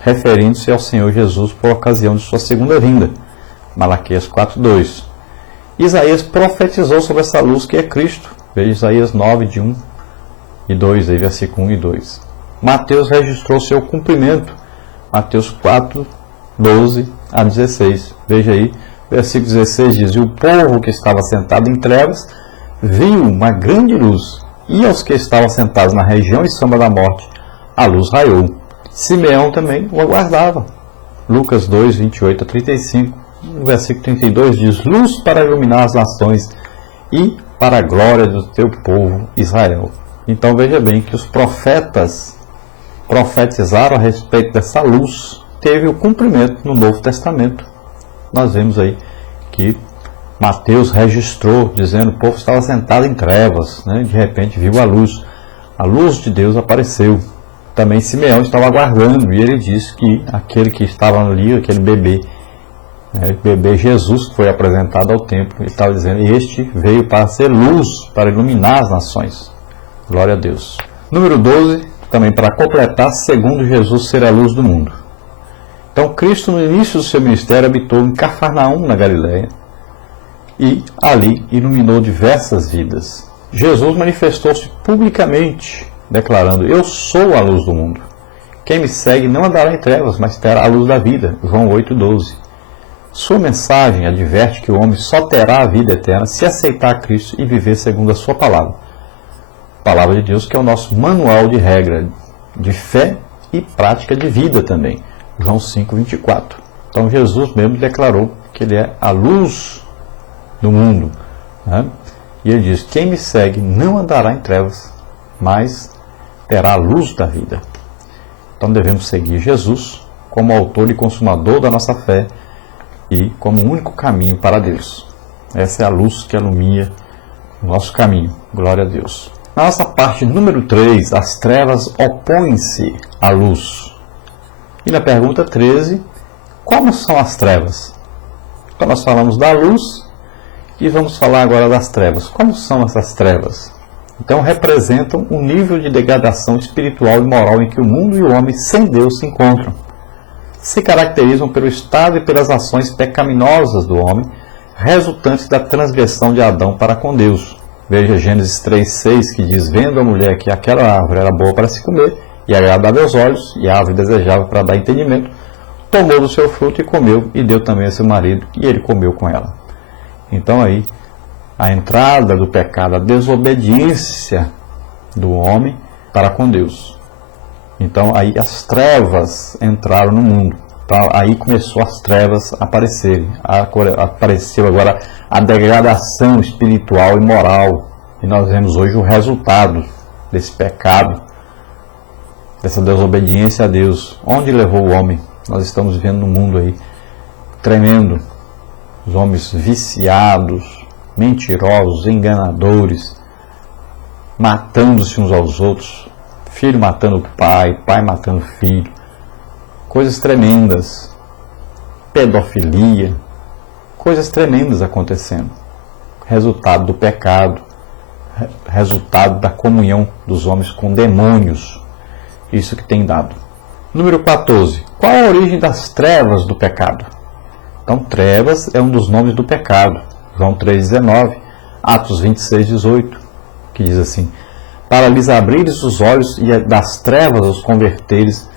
referindo-se ao Senhor Jesus por ocasião de sua segunda vinda. Malaquias 4:2. Isaías profetizou sobre essa luz que é Cristo. Veja Isaías 9, de 1 e 2, aí, versículo 1 e 2. Mateus registrou seu cumprimento. Mateus 4, 12 a 16. Veja aí, versículo 16 diz: E o povo que estava sentado em trevas viu uma grande luz, e aos que estavam sentados na região e sombra da morte, a luz raiou. Simeão também o aguardava. Lucas 2, 28 a 35. No versículo 32 diz: Luz para iluminar as nações e para a glória do teu povo Israel. Então veja bem que os profetas profetizaram a respeito dessa luz. Teve o cumprimento no Novo Testamento. Nós vemos aí que Mateus registrou, dizendo que o povo estava sentado em trevas, né? De repente viu a luz de Deus apareceu. Também Simeão estava aguardando, e ele disse que aquele que estava ali, aquele bebê, o bebê Jesus, que foi apresentado ao templo, ele estava dizendo: Este veio para ser luz, para iluminar as nações. Glória a Deus. Número 12, também para completar, segundo Jesus ser a luz do mundo. Então Cristo, no início do seu ministério, habitou em Cafarnaum, na Galiléia, e ali iluminou diversas vidas. Jesus manifestou-se publicamente, declarando: Eu sou a luz do mundo. Quem me segue não andará em trevas, mas terá a luz da vida. João 8,12. Sua mensagem adverte que o homem só terá a vida eterna se aceitar Cristo e viver segundo a sua palavra. Palavra de Deus, que é o nosso manual de regra de fé e prática de vida também. João 5,24. Então Jesus mesmo declarou que ele é a luz do mundo, né? E ele diz: Quem me segue não andará em trevas, mas terá a luz da vida. Então devemos seguir Jesus como autor e consumador da nossa fé e como o único caminho para Deus. Essa é a luz que ilumina o nosso caminho. Glória a Deus. Na nossa parte número 3, as trevas opõem-se à luz. E na pergunta 13, como são as trevas? Então nós falamos da luz e vamos falar agora das trevas. Como são essas trevas? Então representam um nível de degradação espiritual e moral em que o mundo e o homem sem Deus se encontram. Se caracterizam pelo estado e pelas ações pecaminosas do homem, resultantes da transgressão de Adão para com Deus. Veja Gênesis 3,6, que diz: Vendo a mulher que aquela árvore era boa para se comer, e agradável aos olhos, e a árvore desejável para dar entendimento, tomou do seu fruto e comeu, e deu também a seu marido, e ele comeu com ela. Então aí, a entrada do pecado, a desobediência do homem para com Deus. Então aí as trevas entraram no mundo. Então, aí começou as trevas a aparecerem. Apareceu agora a degradação espiritual e moral. E nós vemos hoje o resultado desse pecado, dessa desobediência a Deus. Onde levou o homem? Nós estamos vivendo num mundo aí tremendo. Os homens viciados, mentirosos, enganadores, matando-se uns aos outros. Filho matando o pai, pai matando o filho. Coisas tremendas. Pedofilia. Coisas tremendas acontecendo. Resultado do pecado. Resultado da comunhão dos homens com demônios. Isso que tem dado. Número 14. Qual a origem das trevas do pecado? Então, trevas é um dos nomes do pecado. João 3,19. Atos 26,18. Que diz assim: Para lhes abrires os olhos e das trevas os converteres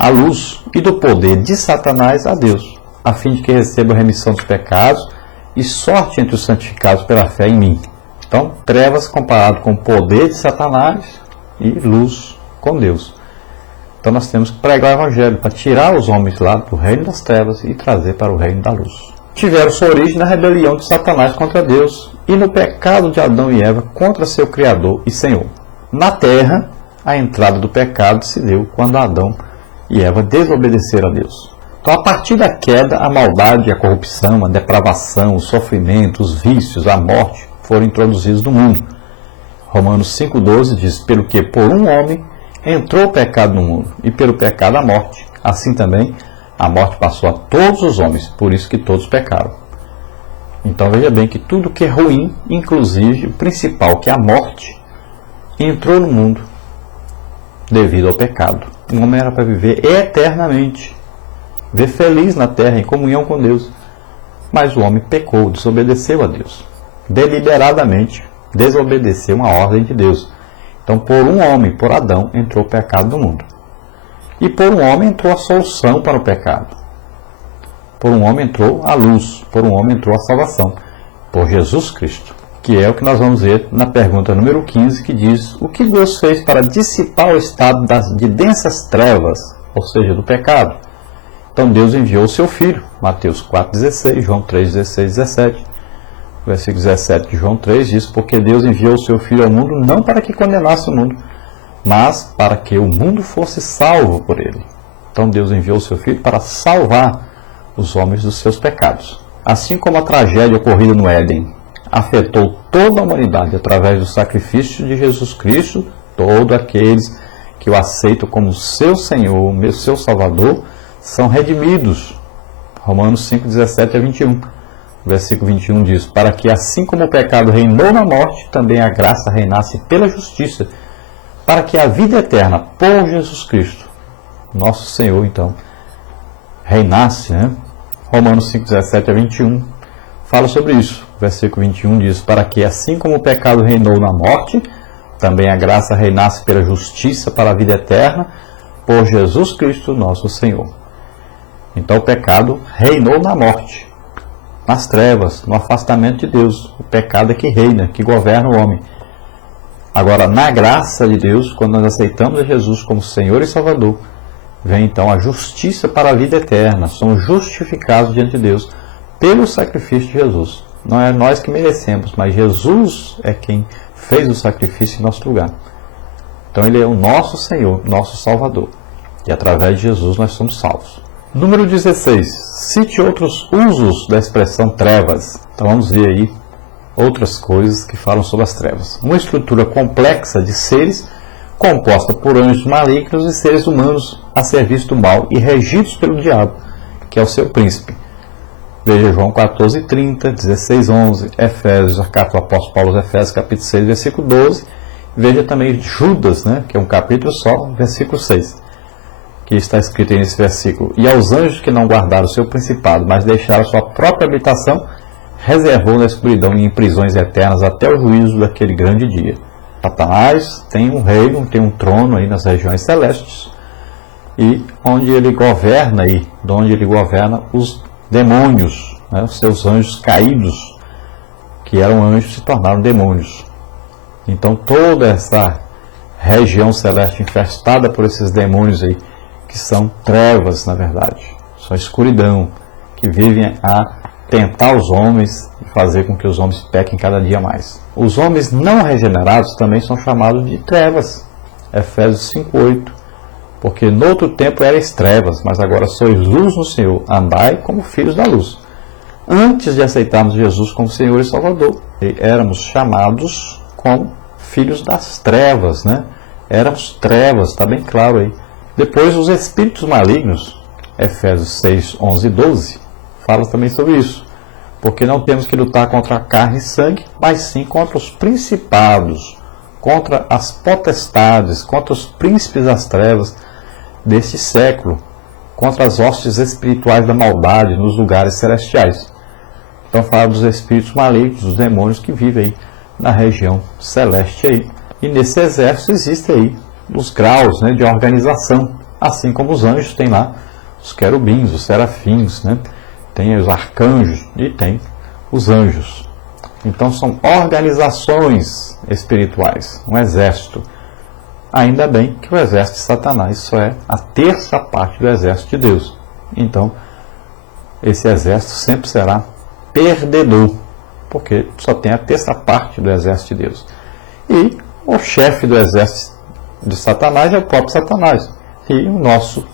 à luz, e do poder de Satanás a Deus, a fim de que recebam remissão dos pecados e sorte entre os santificados pela fé em mim. Então, trevas comparado com o poder de Satanás e luz com Deus. Então nós temos que pregar o Evangelho para tirar os homens lá do reino das trevas e trazer para o reino da luz. Tiveram sua origem na rebelião de Satanás contra Deus e no pecado de Adão e Eva contra seu Criador e Senhor. Na terra, a entrada do pecado se deu quando Adão e Eva desobedeceram a Deus. Então, a partir da queda, a maldade, a corrupção, a depravação, o sofrimento, os vícios, a morte foram introduzidos no mundo. Romanos 5,12 diz: Pelo que por um homem entrou o pecado no mundo, e pelo pecado a morte. Assim também a morte passou a todos os homens, por isso que todos pecaram. Então veja bem que tudo que é ruim, inclusive o principal, que é a morte, entrou no mundo devido ao pecado. O homem era para viver eternamente, viver feliz na terra, em comunhão com Deus. Mas o homem pecou, desobedeceu a Deus. Deliberadamente desobedeceu uma ordem de Deus. Então, por um homem, por Adão, entrou o pecado no mundo. E por um homem entrou a solução para o pecado. Por um homem entrou a luz. Por um homem entrou a salvação. Por Jesus Cristo. Que é o que nós vamos ver na pergunta número 15, que diz: o que Deus fez para dissipar o estado de densas trevas, ou seja, do pecado? Então Deus enviou o seu Filho, Mateus 4,16, João 3,16, 17. Versículo 17 de João 3 diz: porque Deus enviou o seu Filho ao mundo não para que condenasse o mundo, mas para que o mundo fosse salvo por ele. Então Deus enviou o seu Filho para salvar os homens dos seus pecados. Assim como a tragédia ocorrida no Éden afetou toda a humanidade através do sacrifício de Jesus Cristo, todos aqueles que o aceitam como seu Senhor, seu Salvador, são redimidos. Romanos 5, 17 a 21. Versículo 21 diz: para que assim como o pecado reinou na morte, também a graça reinasse pela justiça, para que a vida eterna por Jesus Cristo, nosso Senhor, então, reinasse, né? Romanos 5, 17 a 21 fala sobre isso. Versículo 21 diz: para que assim como o pecado reinou na morte, também a graça reinasse pela justiça para a vida eterna, por Jesus Cristo, nosso Senhor. Então o pecado reinou na morte, nas trevas, no afastamento de Deus. O pecado é que reina, que governa o homem. Agora, na graça de Deus, quando nós aceitamos a Jesus como Senhor e Salvador, vem então a justiça para a vida eterna. Somos justificados diante de Deus pelo sacrifício de Jesus. Não é nós que merecemos, mas Jesus é quem fez o sacrifício em nosso lugar. Então ele é o nosso Senhor, nosso Salvador. E através de Jesus nós somos salvos. Número 16. Cite outros usos da expressão trevas. Então vamos ver aí outras coisas que falam sobre as trevas. Uma estrutura complexa de seres composta por anjos malignos e seres humanos a serviço do mal e regidos pelo diabo, que é o seu príncipe. Veja João 14, 30, 16, 11, Efésios, a carta do apóstolo Paulo aos Efésios, capítulo 6, versículo 12. Veja também Judas, né, que é um capítulo só, versículo 6, que está escrito aí nesse versículo: e aos anjos que não guardaram o seu principado, mas deixaram sua própria habitação, reservou na escuridão e em prisões eternas até o juízo daquele grande dia. Satanás tem um reino, tem um trono aí nas regiões celestes, e onde ele governa aí, de onde ele governa os demônios, né, os seus anjos caídos, que eram anjos, se tornaram demônios. Então toda essa região celeste infestada por esses demônios aí, que são trevas, na verdade, são escuridão, que vivem a tentar os homens e fazer com que os homens pequem cada dia mais. Os homens não regenerados também são chamados de trevas. Efésios 5:8. Porque no outro tempo erais trevas, mas agora sois luz no Senhor, andai como filhos da luz. Antes de aceitarmos Jesus como Senhor e Salvador, éramos chamados como filhos das trevas, né? Éramos trevas, está bem claro aí. Depois os espíritos malignos, Efésios 6, 11 e 12, fala também sobre isso. Porque não temos que lutar contra a carne e sangue, mas sim contra os principados, contra as potestades, contra os príncipes das trevas deste século, contra as hostes espirituais da maldade nos lugares celestiais. Então fala dos espíritos malignos, dos demônios que vivem aí na região celeste aí. E nesse exército existem aí os graus, né, de organização, assim como os anjos têm lá os querubins, os serafins, né? Tem os arcanjos e tem os anjos. Então são organizações espirituais, um exército. Ainda bem que o exército de Satanás só é a terça parte do exército de Deus. Então esse exército sempre será perdedor, porque só tem a terça parte do exército de Deus. E o chefe do exército de Satanás é o próprio Satanás. E o nosso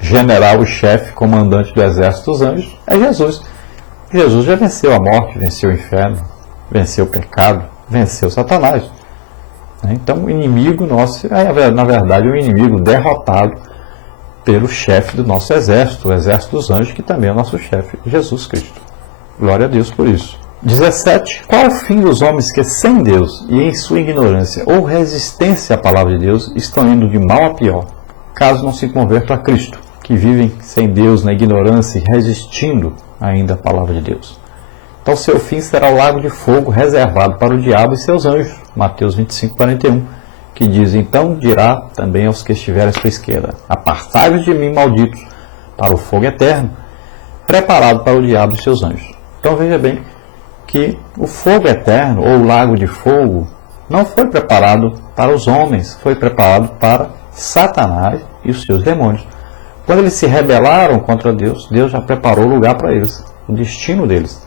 general e chefe, comandante do exército dos anjos, é Jesus. Jesus já venceu a morte, venceu o inferno, venceu o pecado, venceu Satanás. Então o inimigo nosso é, na verdade, um inimigo derrotado pelo chefe do nosso exército, o exército dos anjos, que também é o nosso chefe, Jesus Cristo. Glória a Deus por isso. 17. Qual o fim dos homens que, sem Deus e em sua ignorância ou resistência à palavra de Deus, estão indo de mal a pior? caso não se convertam a Cristo, que vivem sem Deus, na ignorância e resistindo ainda à palavra de Deus. Então seu fim será o lago de fogo reservado para o diabo e seus anjos. Mateus 25, 41, que diz: então dirá também aos que estiverem à sua esquerda: apartai-vos de mim, malditos, para o fogo eterno, preparado para o diabo e seus anjos. Então veja bem que o fogo eterno, ou o lago de fogo, não foi preparado para os homens, foi preparado para Satanás e os seus demônios. Quando eles se rebelaram contra Deus, Deus já preparou lugar para eles. O destino deles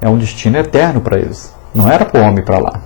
é um destino eterno para eles. Não era para o homem ir para lá.